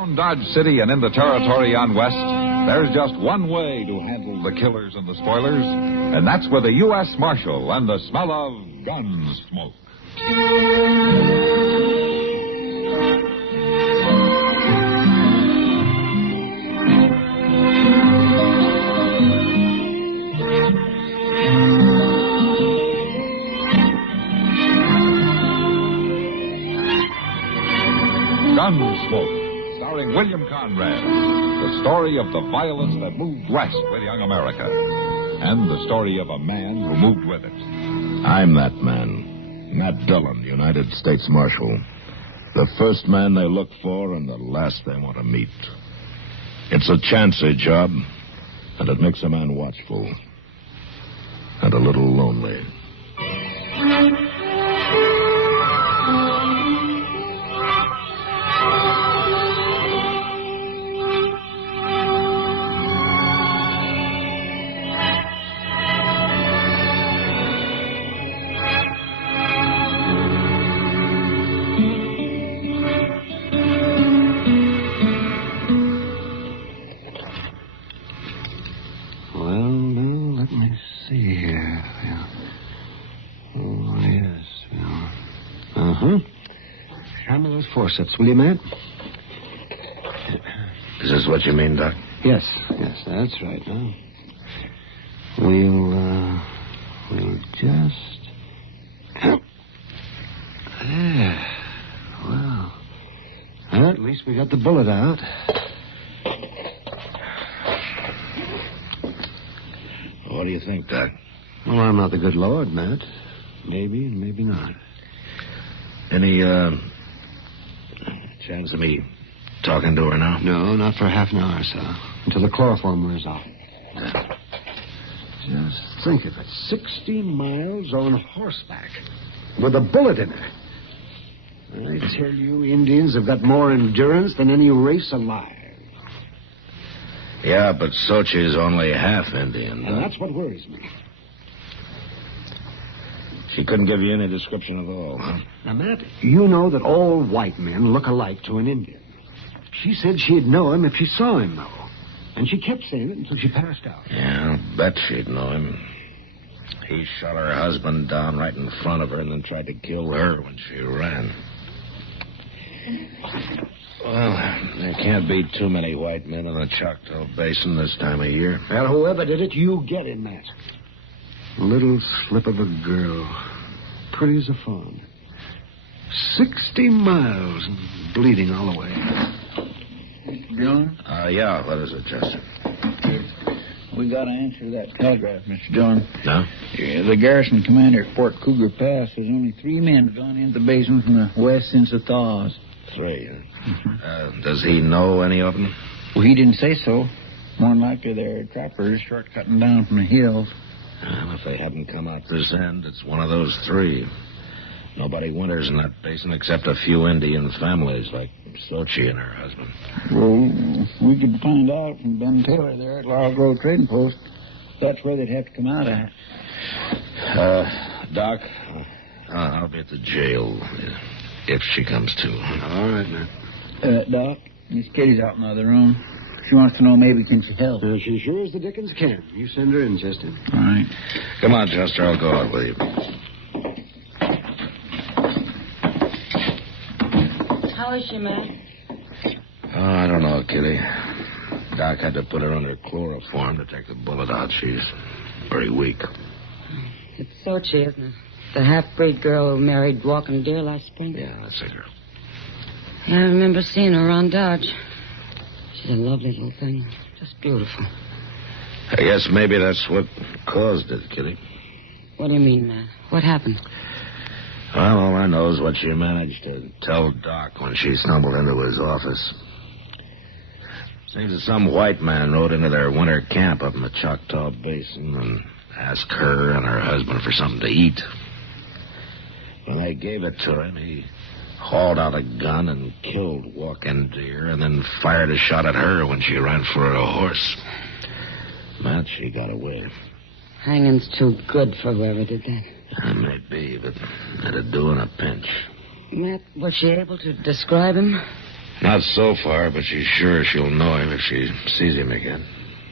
Around Dodge City and in the territory on West, there's just one way to handle the killers and the spoilers, and that's with a U.S. Marshal and the smell of Gunsmoke. Gunsmoke, starring William Conrad. The story of the violence that moved west with young America. And the story of a man who moved with it. I'm that man. Nat Dillon, United States Marshal. The first man they look for and the last they want to meet. It's a chancy job, and it makes a man watchful. And a little lonely. Forceps, will you, Matt? Is this what you mean, Doc? Yes, that's right. Now, we'll just... There. Well, at least we got the bullet out. What do you think, Doc? Well, I'm not the good Lord, Matt. Maybe and maybe not. Any, chance of me talking to her now? No, not for half an hour or so. Until the chloroform wears off. Just think of it. 60 miles on horseback. With a bullet in it. I tell you, Indians have got more endurance than any race alive. Yeah, but Sochi's only half Indian. And that's what worries me. She couldn't give you any description at all, huh? Now, Matt, you know that all white men look alike to an Indian. She said she'd know him if she saw him, though. And she kept saying it until she passed out. Yeah, I'll bet she'd know him. He shot her husband down right in front of her and then tried to kill her when she ran. Well, there can't be too many white men in the Choctaw Basin this time of year. Well, whoever did it, you get him, Matt. A little slip of a girl. Pretty as a fawn. 60 miles and bleeding all the way. Mr. Dillon? Yeah, what is it, Chester? We got to answer that telegraph, Mr. Dillon. No? Yeah, the garrison commander at Fort Cougar Pass says only 3 men have gone into the basin from the west since the thaws. 3? Does he know any of them? Well, he didn't say so. More than likely they're trappers shortcutting down from the hills. Well, if they haven't come out this end, it's one of those 3. Nobody winters in that basin except a few Indian families like Sochi and her husband. Well, we could find out from Ben Taylor there at Laurel Grove Trading Post. That's where they'd have to come out at. Doc, I'll be at the jail if she comes to. All right, man. Doc, Miss Kitty's out in the other room. She wants to know maybe can she help. She sure as the dickens can. You send her in, Chester. All right. Come on, Chester. I'll go out with you. How is she, Matt? Oh, I don't know, Kitty. Doc had to put her under chloroform to take the bullet out. She's very weak. It's Sochi, isn't it? The half-breed girl who married Walking Deer last spring? Yeah, that's a girl. Yeah, I remember seeing her around Dodge. She's a lovely little thing. Just beautiful. I guess maybe that's what caused it, Kitty. What do you mean, Matt? What happened? Well, all I know is what she managed to tell Doc when she stumbled into his office. Seems that some white man rode into their winter camp up in the Choctaw Basin and asked her and her husband for something to eat. When they gave it to him, he hauled out a gun and killed Walking Deer and then fired a shot at her when she ran for a horse. Matt, she got away. Hanging's too good for whoever did that. Maybe, but that'd do in a pinch. Matt, was she able to describe him? Not so far, but she's sure she'll know him if she sees him again.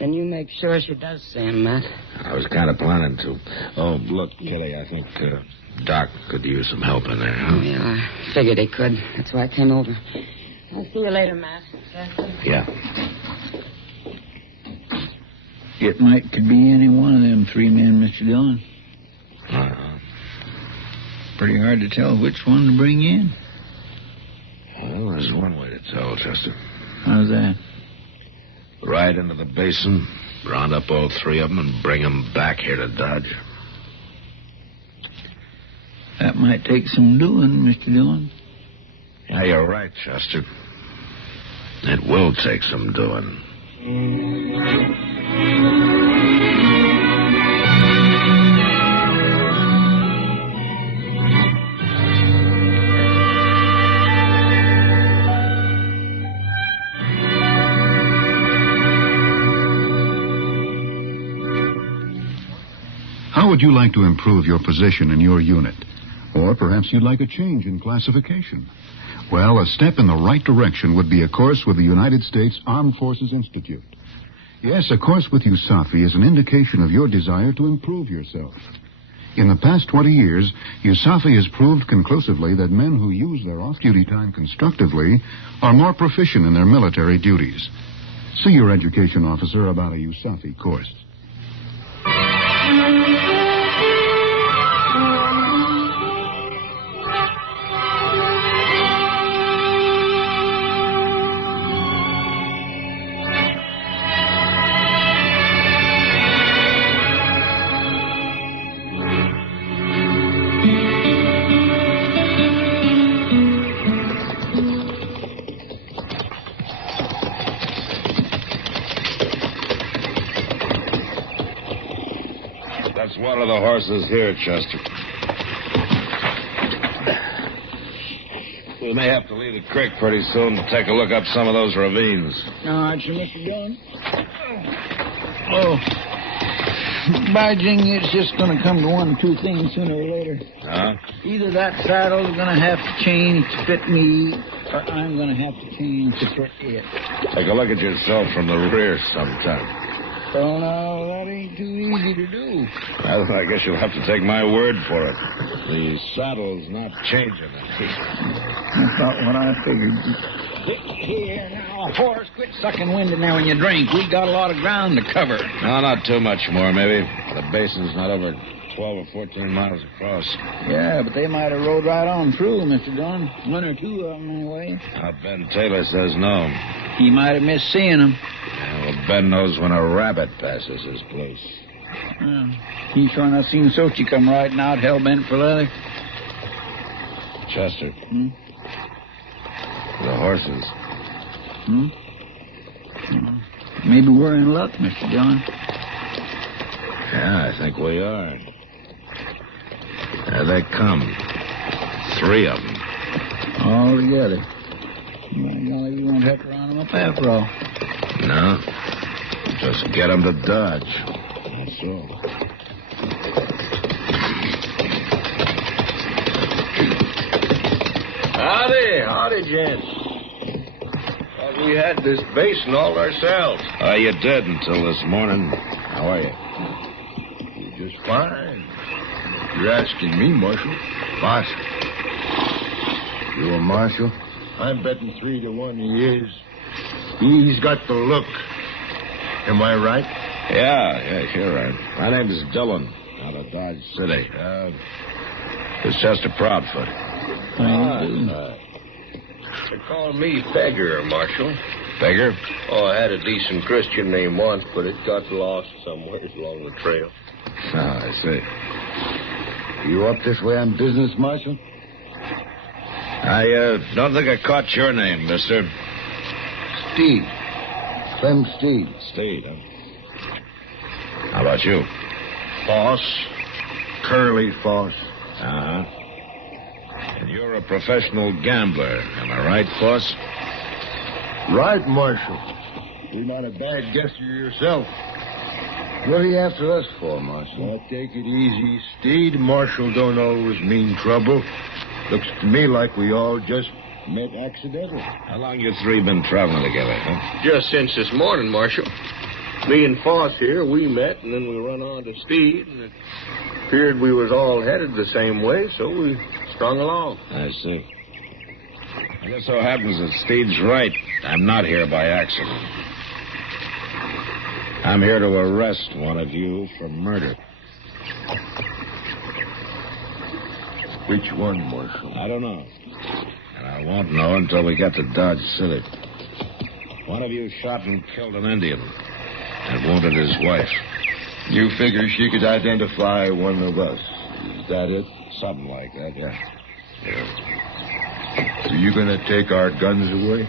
Then you make sure she does see him, Matt. I was kind of planning to. Oh, look, Kitty, I think Doc could use some help in there, huh? Yeah, I figured he could. That's why I came over. I'll see you later, Matt. Yeah. It could be any one of them three men, Mr. Dillon. Pretty hard to tell which one to bring in. Well, there's one way to tell, Chester. How's that? Right into the basin, round up all three of them, and bring them back here to Dodge. That might take some doing, Mr. Dillon. Yeah, you're right, Chester. It will take some doing. How would you like to improve your position in your unit? Or perhaps you'd like a change in classification. Well, a step in the right direction would be a course with the United States Armed Forces Institute. Yes, a course with USAFI is an indication of your desire to improve yourself. In the past 20 years, USAFI has proved conclusively that men who use their off-duty time constructively are more proficient in their military duties. See your education officer about a USAFI course. That's one of the horses here, Chester. We may have to leave the creek pretty soon to take a look up some of those ravines. All right, sir, Mr. Dillon. Oh. By jing, it's just going to come to one of two things sooner or later. Huh? Either that saddle's going to have to change to fit me, or I'm going to have to change to fit it. Take a look at yourself from the rear sometime. Oh, no, that ain't too easy to do. Well, I guess you'll have to take my word for it. The saddle's not changing any. That's about what I figured. Here, now, horse, quit sucking wind in there when you drink. We got a lot of ground to cover. No, not too much more, maybe. The basin's not over 12 or 14 miles across. Yeah, but they might have rode right on through, Mr. Dillon. One or two of them, anyway. Ben Taylor says no. He might have missed seeing them. Yeah, well, Ben knows when a rabbit passes his place. He sure not seen Sochi come riding out hell-bent for leather. Chester. The horses. Maybe we're in luck, Mr. Dillon. Yeah, I think we are. There they come. 3 of them. All together. By golly, we won't have to round them up after all. No. Just get them to Dodge. That's all. Howdy, gents. Thought we had this basin all ourselves. You did until this morning. How are you? Just fine. You're asking me, Marshal. Marshal. You a marshal? I'm betting 3 to 1 he is. He's got the look. Am I right? Yeah, you're right. My name is Dillon, out of Dodge City. It's Chester Proudfoot. They call me Beggar, Marshal. Beggar? Oh, I had a decent Christian name once, but it got lost somewhere along the trail. I see. You up this way on business, Marshal? I don't think I caught your name, mister. Steed. Clem Steed. Steed, huh? How about you? Foss. Curly Foss. Uh-huh. And you're a professional gambler, am I right, Foss? Right, Marshal. You're not a bad guesser yourself. What are you after us for, Marshal? Now, take it easy, Steed. Marshal don't always mean trouble. Looks to me like we all just Met accidentally. How long you three been traveling together, huh? Just since this morning, Marshal. Me and Foss here, we met, and then we run on to Steed, and it appeared we was all headed the same way, so we strung along. I see. I guess so happens that Steed's right. I'm not here by accident. I'm here to arrest one of you for murder. Which one, Marshal? I don't know. And I won't know until we get to Dodge City. One of you shot and killed an Indian and wounded his wife. You figure she could identify one of us. Is that it? Something like that, yeah. Are you going to take our guns away?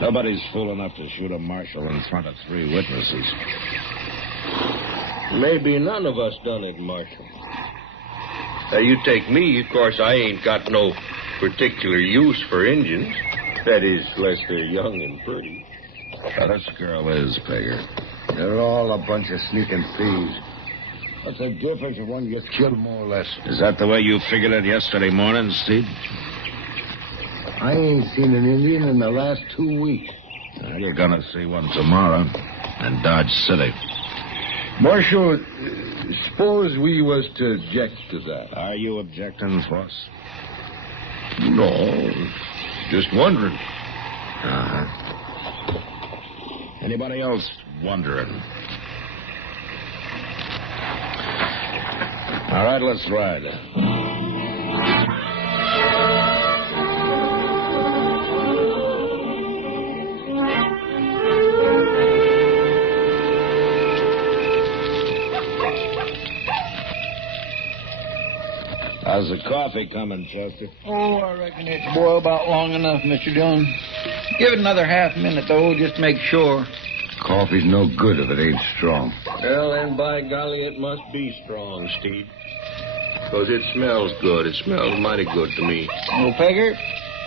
Nobody's fool enough to shoot a marshal in front of 3 witnesses. Maybe none of us done it, Marshal. Now, you take me, of course, I ain't got no particular use for Indians. That is, unless they're young and pretty. Now, this girl is, Pegger. They're all a bunch of sneaking thieves. What's the difference if one gets killed more or less? Is that the way you figured it yesterday morning, Steve? I ain't seen an Indian in the last 2 weeks. Well, you're going to see one tomorrow in Dodge City. Marshal, suppose we was to object to that. Are you objecting, Foss? No, just wondering. Uh-huh. Anybody else wondering? All right, let's ride. How's the coffee coming, Chester? Oh, I reckon it's boiled about long enough, Mr. Dillon. Give it another half minute, though, just to make sure. Coffee's no good if it ain't strong. Well, then, by golly, it must be strong, Steve. Because it smells good. It smells mighty good to me. Well, Pegger,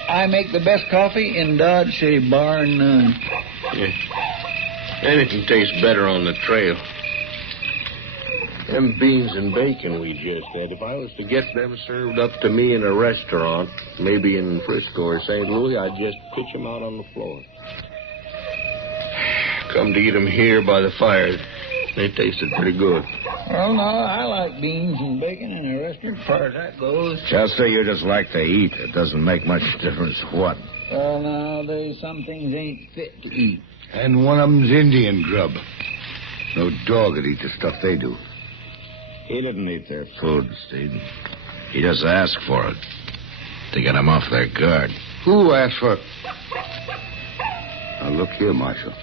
I make the best coffee in Dodge City, bar none. Yeah. Anything tastes better on the trail. Them beans and bacon we just had, if I was to get them served up to me in a restaurant, maybe in Frisco or St. Louis, I'd just pitch them out on the floor. Come to eat them here by the fire. They tasted pretty good. Well, no, I like beans and bacon in a restaurant, as far as that goes. Chester, you just like to eat. It doesn't make much difference what. Well, nowadays, some things ain't fit to eat. And one of them's Indian grub. No dog would eat the stuff they do. He didn't eat their food, Steve. He just asked for it to get them off their guard. Who asked for it? Now, look here, Marshal.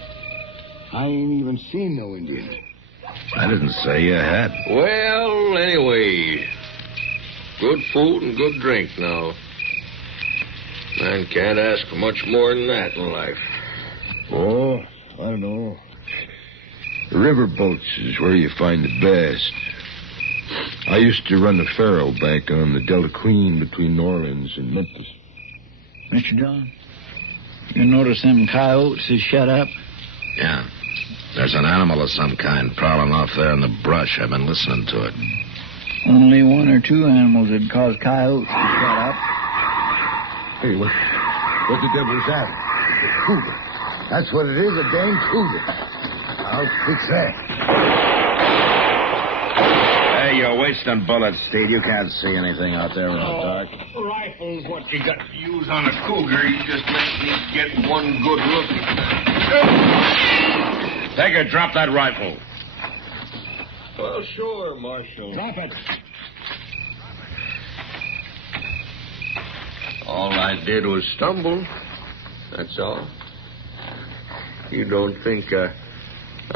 I ain't even seen no Indian. I didn't say you had. Well, anyway, good food and good drink now. Man can't ask for much more than that in life. Oh, I don't know. The river boats is where you find the best. I used to run the faro back on the Delta Queen between New Orleans and Memphis. Mr. Dillon, you notice them coyotes is shut up? Yeah. There's an animal of some kind prowling off there in the brush. I've been listening to it. Only 1 or 2 animals would cause coyotes to shut up. Hey, what the devil's that? A cougar. That's what it is, a dang cougar. I'll fix that. Hey, you're wasting bullets, Steve. You can't see anything out there in the dark. Rifle's what you got to use on a cougar. You just let me get one good look at that. Pegger, drop that rifle. Well, sure, Marshal. Drop it. All I did was stumble. That's all. You don't think I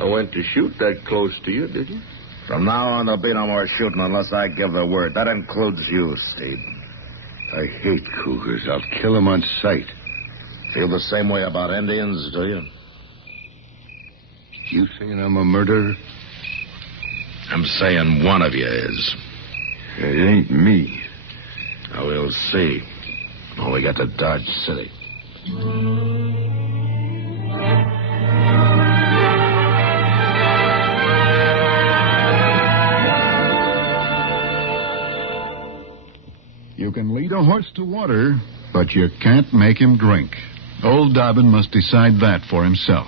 went to shoot that close to you, did you? From now on, there'll be no more shooting unless I give the word. That includes you, Steve. I hate cougars. I'll kill them on sight. Feel the same way about Indians, do you? You saying I'm a murderer? I'm saying one of you is. It ain't me. Now, we'll see when we get to Dodge City. You can lead a horse to water, But you can't make him drink. Old Dobbin must decide that for himself.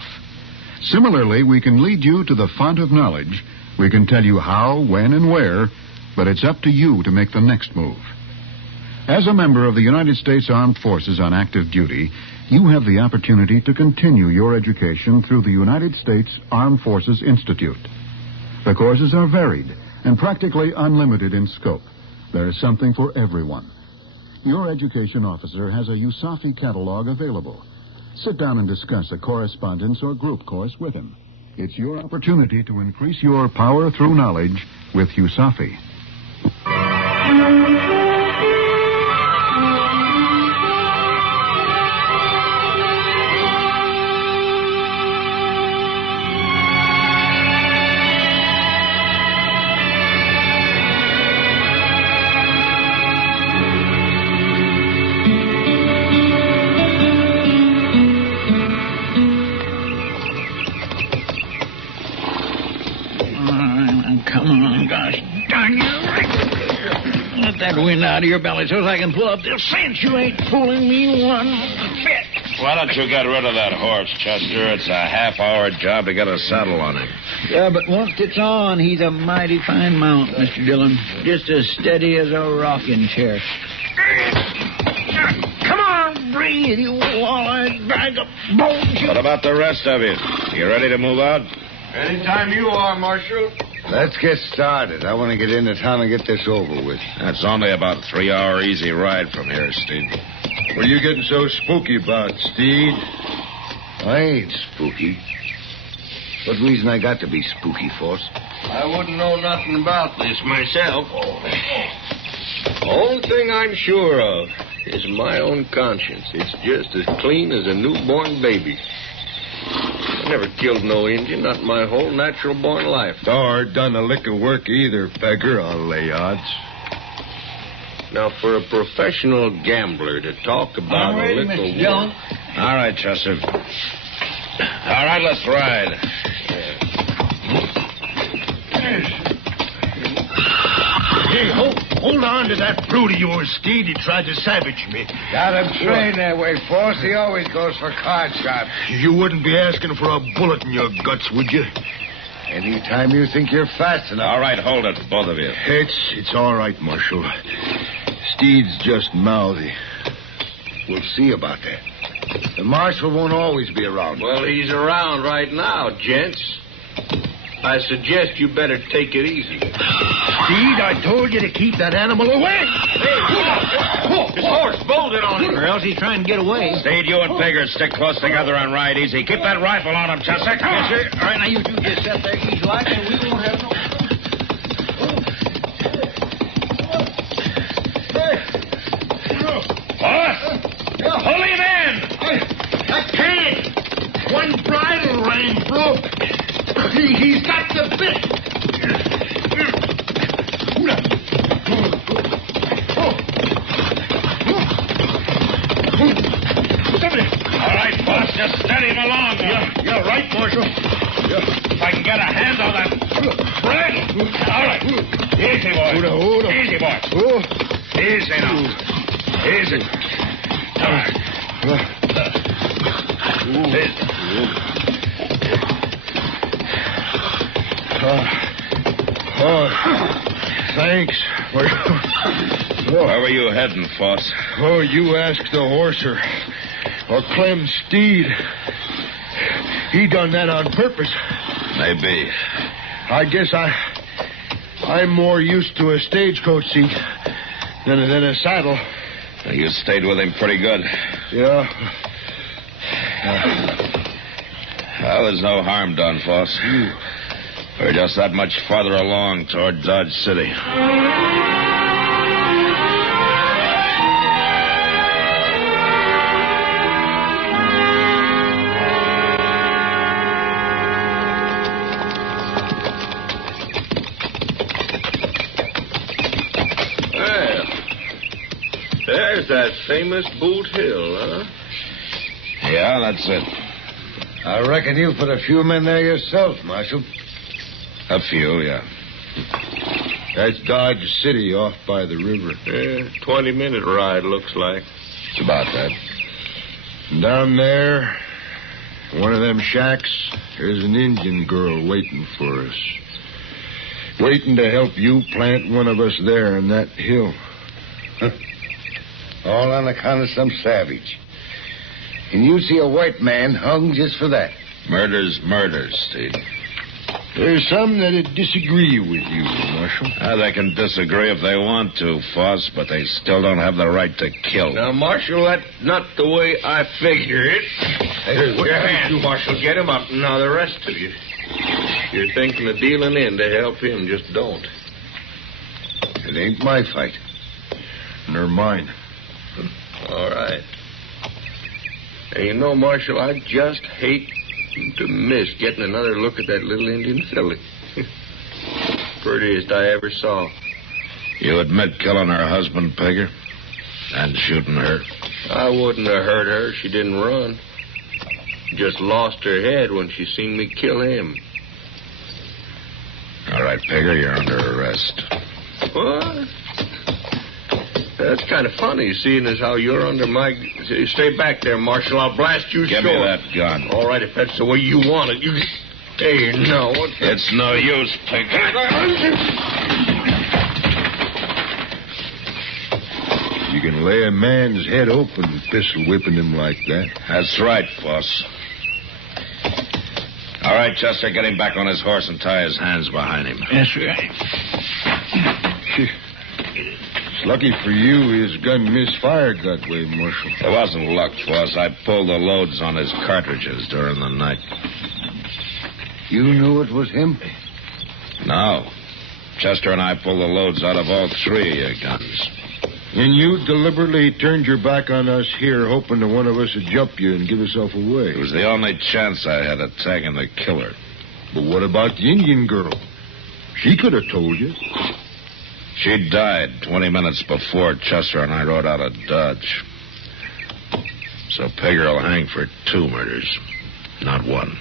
Similarly, we can lead you to the font of knowledge. We can tell you how, when, and where, but it's up to you to make the next move. As a member of the United States Armed Forces on active duty, you have the opportunity to continue your education through the United States Armed Forces Institute. The courses are varied and practically unlimited in scope. There is something for everyone. Your education officer has a USAFI catalog available. Sit down and discuss a correspondence or group course with him. It's your opportunity to increase your power through knowledge with USAFI. That wind out of your belly so I can pull up this cinch. You ain't fooling me one bit. Why don't you get rid of that horse, Chester? It's a half-hour job to get a saddle on him. Yeah, but once it's on, he's a mighty fine mount, Mr. Dillon. Just as steady as a rocking chair. Come on, breathe, you wall-eyed bag of bones. What about the rest of you? You ready to move out? Anytime you are, Marshal. Let's get started. I want to get into town and get this over with. That's only about a 3-hour easy ride from here, Steve. What are you getting so spooky about, Steed? I ain't spooky. What reason I got to be spooky, Force? I wouldn't know nothing about this myself. Only thing I'm sure of is my own conscience. It's just as clean as a newborn baby. I never killed no Indian, not in my whole natural-born life. Nor done a lick of work either, beggar, I'll lay odds. Now, for a professional gambler to talk about a lick of work... All right, Chester. All right, let's ride. Hey, hold on to that brute of yours, Steed. He tried to savage me. Got him trained that way, Force. He always goes for card shots. You wouldn't be asking for a bullet in your guts, would you? Anytime you think you're fast enough. All right, hold it, both of you. It's all right, Marshal. Steed's just mouthy. We'll see about that. The Marshal won't always be around. Well, he's around right now, gents. I suggest you better take it easy. Steed, I told you to keep that animal away. Hey, his horse bolted on him. Or else he's trying to get away. Steve, you and Figure stick close together and ride easy. Keep that rifle on him, Chester. Come on. Yes, sir. All right, now you two just sit there easy like, and we won't have no... Horse! Pull him in! I can't. One bridle rein broke. He's got the bit. All right, boss, just steady him along. You're right, Marshal. If I can get a hand on that bridle. All right. Easy, boy. Hold on. Easy, boy. Easy now. Easy. All right. Thanks. Where were you heading, Foss? Oh, you ask the horse or Clem Steed. He done that on purpose. Maybe. I guess I'm more used to a stagecoach seat than a saddle. You stayed with him pretty good. Yeah. Well, there's no harm done, Foss. We're just that much farther along toward Dodge City. Well, there's that famous Boot Hill, huh? Yeah, that's it. I reckon you put a few men there yourself, Marshal. A few, yeah. That's Dodge City off by the river. Yeah, 20-minute ride, looks like. It's about that. Down there, one of them shacks, there's an Indian girl waiting for us. Waiting to help you plant one of us there on that hill. All on account of some savage. And you see a white man hung just for that. Murder's murder, Steve. There's some that'd disagree with you, Marshal. They can disagree if they want to, Foss, but they still don't have the right to kill. Now, Marshal, that's not the way I figure it. Hey, your hand, Marshal. Get him up. Now, the rest of you. You're thinking of dealing in to help him. Just don't. It ain't my fight. Nor mine. All right. And you know, Marshal, I just hate to miss getting another look at that little Indian filly. Prettiest I ever saw. You admit killing her husband, Pegger? And shooting her? I wouldn't have hurt her. She didn't run. Just lost her head when she seen me kill him. All right, Pegger, you're under arrest. What? That's kind of funny, seeing as how you're under my... Stay back there, Marshal. I'll blast you Give short. me that gun. All right, if that's the way you want it. You... Hey, no. It's no use, Pegger. You can lay a man's head open pistol whipping him like that. That's right, Foss. All right, Chester, get him back on his horse and tie his hands behind him. That's right. It's lucky for you his gun misfired that way, Marshal. It wasn't luck, Foss. I pulled the loads on his cartridges during the night. You knew it was him? No. Chester and I pulled the loads out of all three of your guns. And you deliberately turned your back on us here, hoping that one of us would jump you and give yourself away. It was the only chance I had of tagging the killer. But what about the Indian girl? She could have told you. She died 20 minutes before Chester and I rode out of Dodge. So Pegger will hang for 2 murders, not 1.